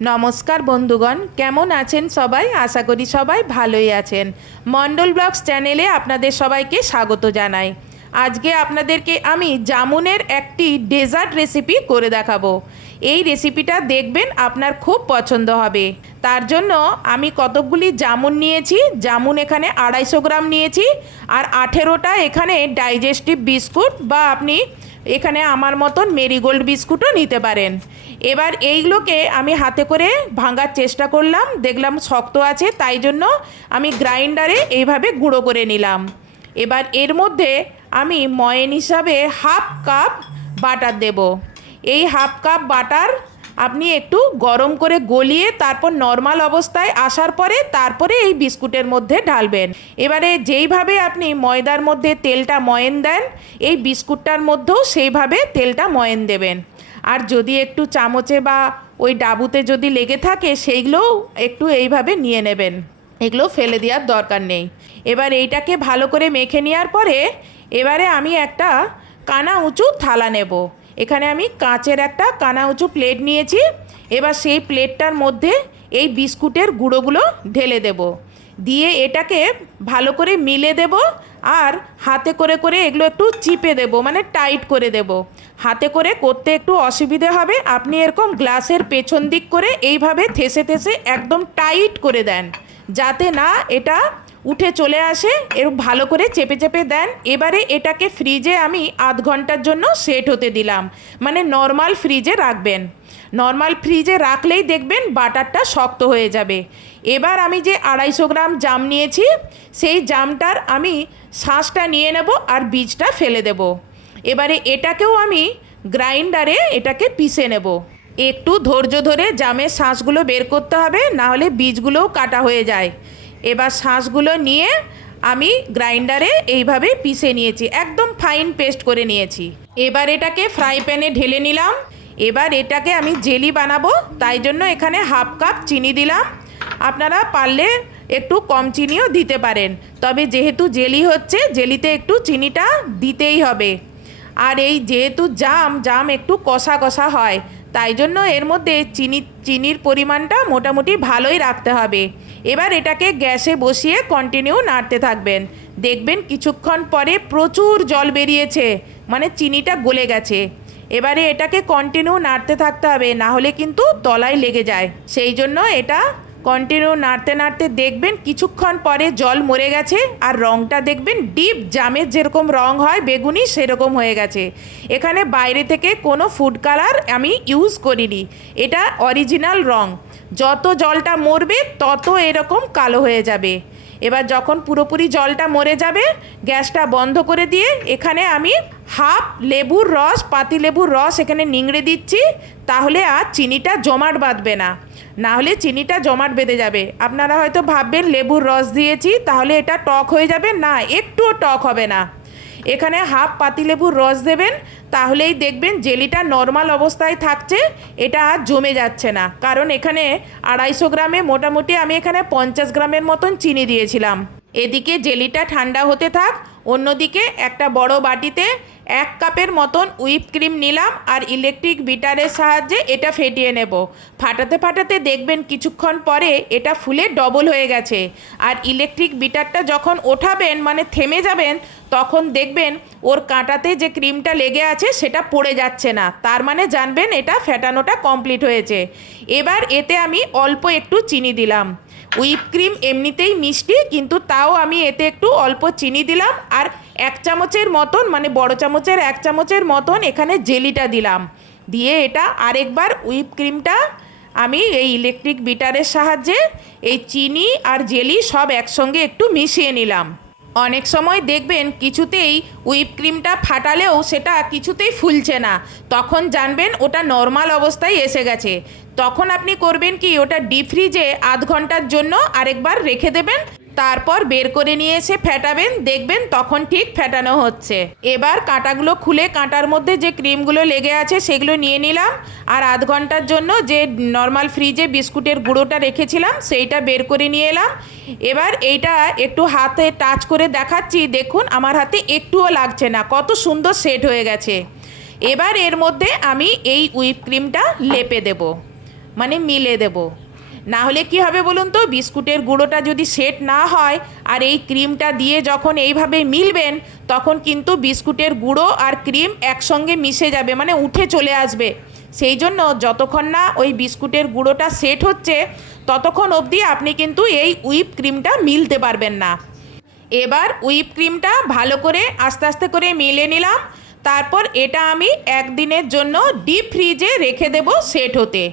নমস্কার বন্ধুগণ, কেমন আছেন সবাই? আশা করি সবাই ভালোই আছেন। মন্ডল ব্লগস চ্যানেলে আপনাদের সবাইকে স্বাগত জানাই। আজকে আপনাদেরকে আমি জামুনের একটি ডেজার্ট রেসিপি করে দেখাবো। এই রেসিপিটা দেখবেন আপনার খুব পছন্দ হবে। তার জন্য আমি কতকগুলি জামুন নিয়েছি। জামুন এখানে 250 গ্রাম নিয়েছি, আর 18টা এখানে ডাইজেস্টিভ বিস্কুট, বা আপনি এখানে আমার মতন মেরিগোল্ড বিস্কুটও নিতে পারেন। এবার এইগুলোকে আমি হাতে করে ভাঙার চেষ্টা করলাম, দেখলাম শক্ত আছে, তাই জন্য আমি গ্রাইন্ডারে এইভাবে গুঁড়ো করে নিলাম। এবার এর মধ্যে আমি ময়ান হিসাবে হাফ কাপ বাটার দেব। এই হাফ কাপ বাটার আপনি একটু গরম করে গলিয়ে তারপর নর্মাল অবস্থায় আসার পরে তারপরে এই বিস্কুটের মধ্যে ঢালবেন। এবারে যেইভাবে আপনি ময়দার মধ্যে তেলটা ময়ান দেন, এই বিস্কুটটার মধ্যেও সেইভাবে তেলটা ময়ান দেবেন। আর যদি একটু চামচে বা ওই ডাবুতে যদি লেগে থাকে, সেইগুলোও একটু এইভাবে নিয়ে নেবেন, এগুলো ফেলে দেওয়ার দরকার নেই। এবার এইটাকে ভালো করে মেখে নেওয়ার পরে এবারে আমি একটা কানা উঁচু থালা নেব। এখানে আমি কাঁচের একটা কানা উঁচু প্লেট নিয়েছি। এবার সেই প্লেটটার মধ্যে এই বিস্কুটের গুঁড়োগুলো ঢেলে দেব, দিয়ে এটাকে ভালো করে মিলে দেব। আর হাতে করে করে এগুলো একটু চিপে দেব, মানে টাইট করে দেব। হাতে করে করতে একটু অসুবিধে হবে, আপনি এরকম গ্লাসের পেছন দিক করে এইভাবে থেসে থেসে একদম টাইট করে দেন, যাতে না এটা উঠে চলে আসে। এর ভালো করে চেপে চেপে দেন। এবারে এটাকে ফ্রিজে আমি আধ ঘন্টার জন্য সেট হতে দিলাম, মানে নর্মাল ফ্রিজে রাখবেন। নর্মাল ফ্রিজে রাখলেই দেখবেন বাটারটা শক্ত হয়ে যাবে। এবার আমি যে 250 গ্রাম জাম নিয়েছি, সেই জামটার আমি শাঁসটা নিয়ে নেব আর বীজটা ফেলে দেব। এবারে এটাকেও আমি গ্রাইন্ডারে এটাকে পিষে নেব। একটু ধৈর্য ধরে জামের শাঁসগুলো বের করতে হবে, না হলে বীজগুলোও কাটা হয়ে যায়। এবার শাঁসগুলো নিয়ে আমি গ্রাইন্ডারে এইভাবে পিষে নিয়েছি, একদম ফাইন পেস্ট করে নিয়েছি। এবার এটাকে ফ্রাই প্যানে ঢেলে নিলাম। এবার এটাকে আমি জেলি বানাবো, তাই জন্য এখানে হাফ কাপ চিনি দিলাম। আপনারা পারলে একটু কম চিনিও দিতে পারেন, তবে যেহেতু জেলি হচ্ছে, জেলিতে একটু চিনিটা দিতেই হবে। আর এই যেহেতু জাম একটু কষা কষা হয়, তাই জন্য এর মধ্যে চিনির পরিমাণটা মোটামুটি ভালোই রাখতে হবে। এবার এটাকে গ্যাসে বসিয়ে কন্টিনিউ নাড়তে থাকবেন। দেখবেন কিছুক্ষণ পরে প্রচুর জল বেরিয়েছে, মানে চিনিটা গলে গেছে। এবারে এটাকে কন্টিনিউ নাড়তে থাকতে হবে, না হলে কিন্তু তলায় লেগে যায়। সেই জন্য এটা কন্টিনিউ নাড়তে নাড়তে দেখবেন কিছুক্ষণ পরে জল মরে গেছে, আর রঙটা দেখবেন ডিপ জামের যেরকম রং হয় বেগুনি, সেরকম হয়ে গেছে। এখানে বাইরে থেকে কোনো ফুড কালার আমি ইউজ করিনি, এটা অরিজিনাল রং। যত জলটা মরবে তত এরকম কালো হয়ে যাবে। এবার যখন পুরোপুরি জলটা মরে যাবে, গ্যাসটা বন্ধ করে দিয়ে এখানে আমি হাফ লেবুর রস, পাতি লেবুর রস এখানে নিংড়ে দিচ্ছি। তাহলে আর চিনিটা জমাট বাঁধবে না, না হলে চিনিটা জমাট বেঁধে যাবে। আপনারা হয়তো ভাববেন লেবুর রস দিয়েছি তাহলে এটা টক হয়ে যাবে, না, একটুও টক হবে না। এখানে হাফ পাতিলেবুর রস দেবেন, তাহলেই দেখবেন জেলিটা নর্মাল অবস্থায় থাকছে, এটা আর জমে যাচ্ছে না। কারণ এখানে 250 গ্রামে মোটামুটি আমি এখানে 50 গ্রামের মতন চিনি দিয়েছিলাম। এদিকে জেলিটা ঠান্ডা হতে থাক, অন্যদিকে একটা বড় বাটিতে 1 কাপের মতন হুইপ ক্রিম নিলাম, আর ইলেকট্রিক বিটারের সাহায্যে এটা ফেটিয়ে নেব। ফাটাতে ফাটাতে দেখবেন কিছুক্ষণ পরে এটা ফুলে ডবল হয়ে গেছে। আর ইলেকট্রিক বিটারটা যখন ওঠাবেন, মানে থেমে যাবেন, তখন দেখবেন ওর কাঁটাতে যে ক্রিমটা লেগে আছে সেটা পড়ে যাচ্ছে না, তার মানে জানবেন এটা ফেটানোটা কমপ্লিট হয়েছে। এবার এতে আমি অল্প একটু চিনি দিলাম। হুইপ ক্রিম এমনিতেই মিষ্টি, কিন্তু তাও আমি এতে একটু অল্প চিনি দিলাম। আর 1 চামচের মতন, মানে বড় চামচের 1 চামচের মতন এখানে জেলিটা দিলাম। দিয়ে এটা আরেকবার হুইপ ক্রিমটা আমি এই ইলেকট্রিক বিটারের সাহায্যে এই চিনি আর জেলি সব একসঙ্গে একটু মিশিয়ে নিলাম। অনেক সময় দেখবেন কিছুতেই হুইপ ক্রিমটা ফাটালেও সেটা কিছুতেই ফুলছে না, তখন জানবেন ওটা নর্মাল অবস্থায় এসে গেছে। তখন আপনি করবেন কি, ওটা ডিপ ফ্রিজে আধ ঘন্টার জন্য আরেকবার রেখে দেবেন, তারপর বের করে নিয়ে এসে ফেটাবেন, দেখবেন তখন ঠিক ফেটানো হচ্ছে। এবার কাঁটাগুলো খুলে কাঁটার মধ্যে যে ক্রিমগুলো লেগে আছে সেগুলো নিয়ে নিলাম, আর আধ ঘন্টার জন্য যে নর্মাল ফ্রিজে বিস্কুটের গুঁড়োটা রেখেছিলাম সেইটা বের করে নিয়ে এলাম। এবার এইটা একটু হাতে টাচ করে দেখাচ্ছি, দেখুন আমার হাতে একটুও লাগছে না, কত সুন্দর সেট হয়ে গেছে। এবার এর মধ্যে আমি এই হুইপ ক্রিমটা লেপে দেব। মানে মিলে দেব। না হলে কি হবে বলুন তো, বিস্কুটের গুঁড়োটা যদি সেট না হয় আর এই ক্রিমটা দিয়ে যখন এইভাবে মিলবেন, তখন কিন্তু বিস্কুটের গুঁড়ো আর ক্রিম একসঙ্গে মিশে যাবে, মানে উঠে চলে আসবে। সেই জন্য যতক্ষণ না ওই বিস্কুটের গুঁড়োটা সেট হচ্ছে ততক্ষণ অবধি আপনি কিন্তু এই হুইপ ক্রিমটা মিলতে পারবেন না। এবার হুইপ ক্রিমটা ভালো করে আস্তে আস্তে করে মিলে নিলাম। তারপর এটা আমি একদিনের জন্য ডিপ ফ্রিজে রেখে দেব সেট হতে।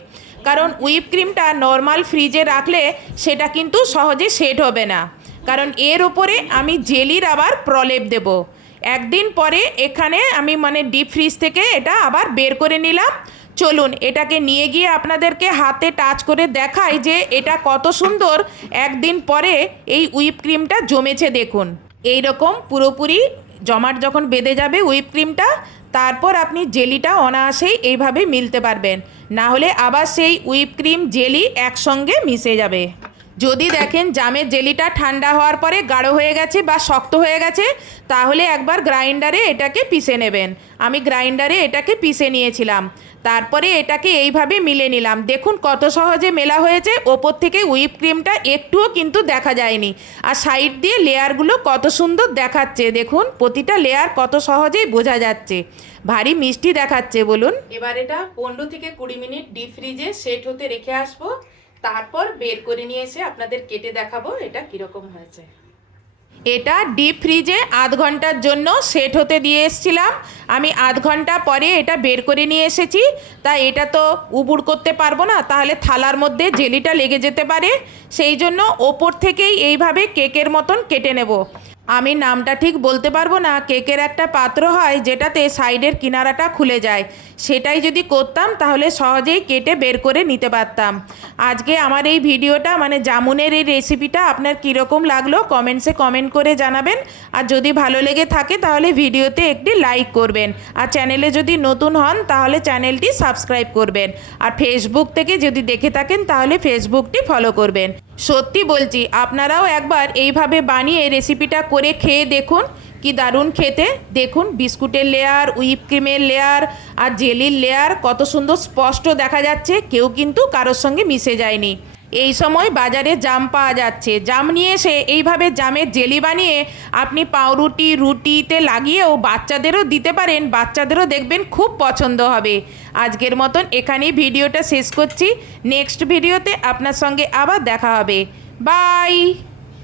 কারণ হুইপ ক্রিমটা নর্মাল ফ্রিজে রাখলে সেটা কিন্তু সহজে সেট হবে না, কারণ এর উপরে আমি জেলির আবার প্রলেপ দেব। একদিন পরে এখানে আমি মানে ডিপ ফ্রিজ থেকে এটা আবার বের করে নিলাম। চলুন এটাকে নিয়ে গিয়ে আপনাদেরকে হাতে টাচ করে দেখাই যে এটা কত সুন্দর একদিন পরে এই হুইপ ক্রিমটা জমেছে। দেখুন এই রকম পুরোপুরি জমাট যখন বেঁধে যাবে হুইপ ক্রিমটা, তারপর আপনি জেলিটা অনায়াসেই এইভাবে মিলতে পারবেন। না হলে আবার সেই হুইপ ক্রিম জেলি একসঙ্গে মিশে যাবে। যদি দেখেন জামের জেলিটা ঠান্ডা হওয়ার পরে গাঢ় হয়ে গেছে বা শক্ত হয়ে গেছে, তাহলে একবার গ্রাইন্ডারে এটাকে পিষে নেবেন। আমি গ্রাইন্ডারে এটাকে পিষে নিয়েছিলাম। তারপরে এটাকে এইভাবে মিলে নিলাম। দেখুন কত সহজে মেলা হয়েছে। ওপর থেকে হুইপ ক্রিমটা একটুও কিন্তু দেখা যায়নি, আর সাইড দিয়ে লেয়ারগুলো কত সুন্দর দেখাচ্ছে। দেখুন প্রতিটা লেয়ার কত সহজেই বোঝা যাচ্ছে, ভারী মিষ্টি দেখাচ্ছে বলুন। এবার এটা 15 থেকে 20 মিনিট ডিপ ফ্রিজে সেট হতে রেখে আসবো। তারপর বের করে নিয়ে এসে আপনাদের কেটে দেখাবো এটা কীরকম হয়েছে। এটা ডিপ ফ্রিজে আধ ঘন্টার জন্য সেট হতে দিয়ে এসেছিলাম। আমি আধ ঘন্টা পরে এটা বের করে নিয়ে এসেছি। তাই এটা তো উবুড় করতে পারবো না, তাহলে থালার মধ্যে জেলিটা লেগে যেতে পারে। সেই জন্য ওপর থেকেই এইভাবে কেকের মতন কেটে নেব। আমি নামটা ঠিক বলতে পারবো না। কেকের একটা পাত্র হয় যেটাতে সাইডের কিনারাটা খুলে যায়, সেটাই যদি করতাম তাহলে সহজেই কেটে বের করে নিতে পারতাম। আজকে আমার এই ভিডিওটা মানে জামুনের এই রেসিপিটা আপনার কীরকম লাগলো কমেন্টসে কমেন্ট করে জানাবেন। আর যদি ভালো লেগে থাকে তাহলে ভিডিওতে একটি লাইক করবেন, আর চ্যানেলে যদি নতুন হন তাহলে চ্যানেলটি সাবস্ক্রাইব করবেন। আর ফেসবুক থেকে যদি দেখে থাকেন তাহলে ফেসবুকটি ফলো করবেন। সত্যি বলছি আপনারাও একবার এইভাবে বানিয়ে রেসিপিটা করে খেয়ে দেখুন, কি দারুণ খেতে। দেখুন বিস্কুটের লেয়ার, হুইপ ক্রিমের লেয়ার আর জেলির লেয়ার কত সুন্দর স্পষ্ট দেখা যাচ্ছে, কেউ কিন্তু কারোর সঙ্গে মিশে যায়নি। এই সময় বাজারে জাম পাওয়া যাচ্ছে, জাম নিয়ে এসে এইভাবে জামের জেলি বানিয়ে আপনি পাউরুটি রুটিতে লাগিয়েও বাচ্চাদেরও দিতে পারেন, বাচ্চাদেরও দেখবেন খুব পছন্দ হবে। আজকের মতন এখানেই ভিডিওটা শেষ করছি। নেক্সট ভিডিওতে আপনার সঙ্গে আবার দেখা হবে। বাই।